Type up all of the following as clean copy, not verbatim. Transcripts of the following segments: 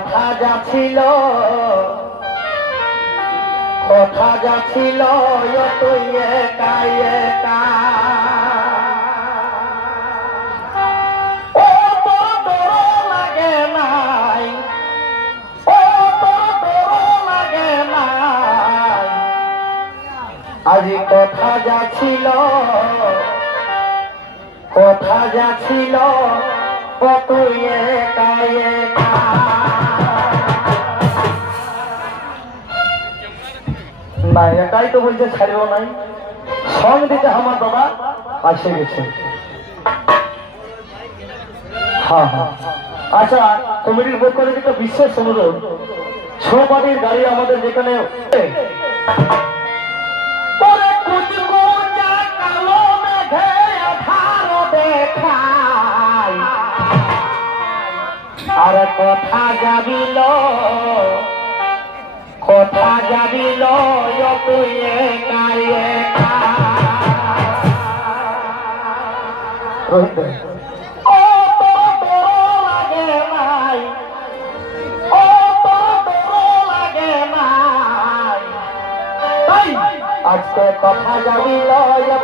কথা যা ছিল তুই একা একা ও তোর ডর লাগে নাই ও তোর ডর লাগে নাই আজি কথা যা ছিল তুই একা একা না এটাই তো বলছে ছাড়িও নাই সং দিতে আমার বাবা আসে গেছে। হ্যাঁ হ্যাঁ আচ্ছা কমিটির পক্ষ থেকে তো বিশেষ অনুরোধ ছোপাটির গাড়ি আমাদের যেখানে আর কথা যাবিল তুই একা একা ও তোর ডর লাগে নাই ও তোর ডর লাগে নাই আজকে কথা যাবিল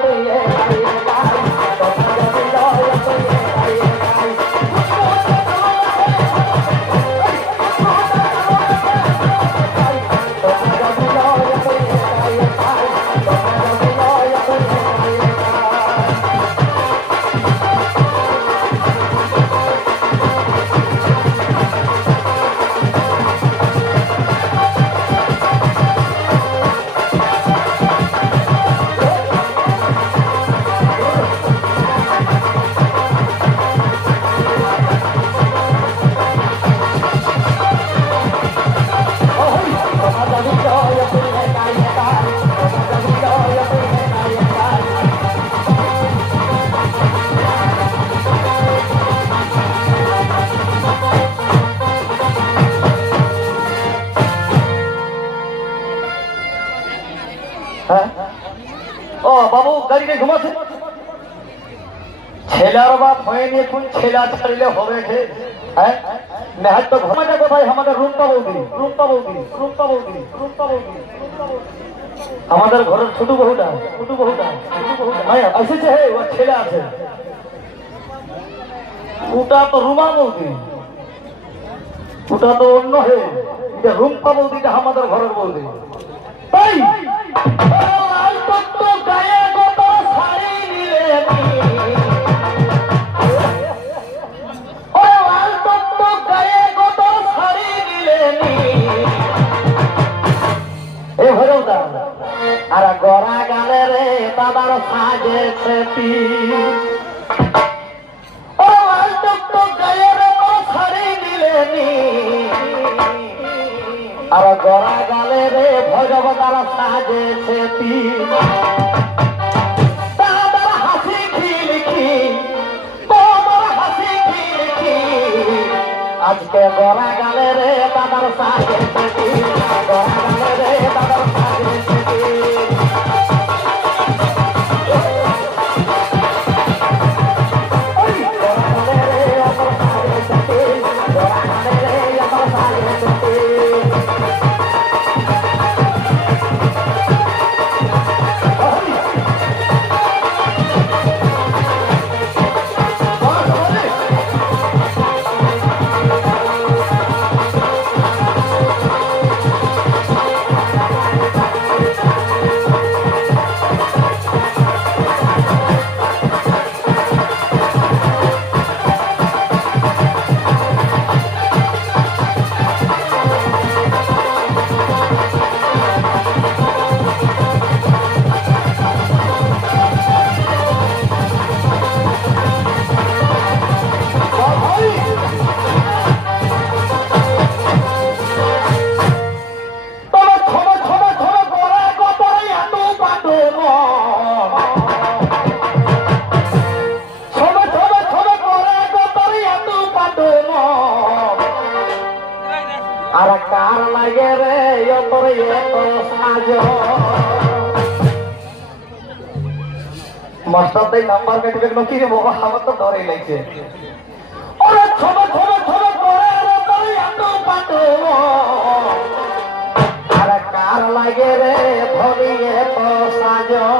তুই একা একা কথা যাবিল তুই একা একা ও বাবু গাড়িকে ঘুমাচ্ছে ছেলার বাপ হয়ে নিয়ে কোন ছেলা ছাড়িলে হবে হ্যাঁ নেহাত তো ঘুমাটা কোথায় আমাদের রুম্পা বৌদি আমাদের ঘরের ছোট বহুটা এসেছে হে ও ছেলে আছে ওটা তো রুমা বৌদি ওটা তো অন্য হে এটা রুম্পা বৌদিটা আমাদের ঘরের বৌদি তাই আর গড়া গালে রে বাবার সাজেছে ও লাল টুকটুক গায়ে রে শাড়ি দিলেনি আর গড়া গালে রে ভগবতার সাজেছে দাদার হাসি খিলখি তোমার হাসি খিলখি আজকে গড়া গালে রে দাদার সাজেছে গড়া গালে রে দাদার সাজেছে আর কার লাগে রে তোর এত সাজ মাস্টার তাই নাম্বার কেটে গেল কি রে বাবা আমার তো ডরে লাগছে ওরে ছোট ছোট ছোট করে রে তোর এত পাট আর কার লাগে রে ভরিয়ে তো সাজন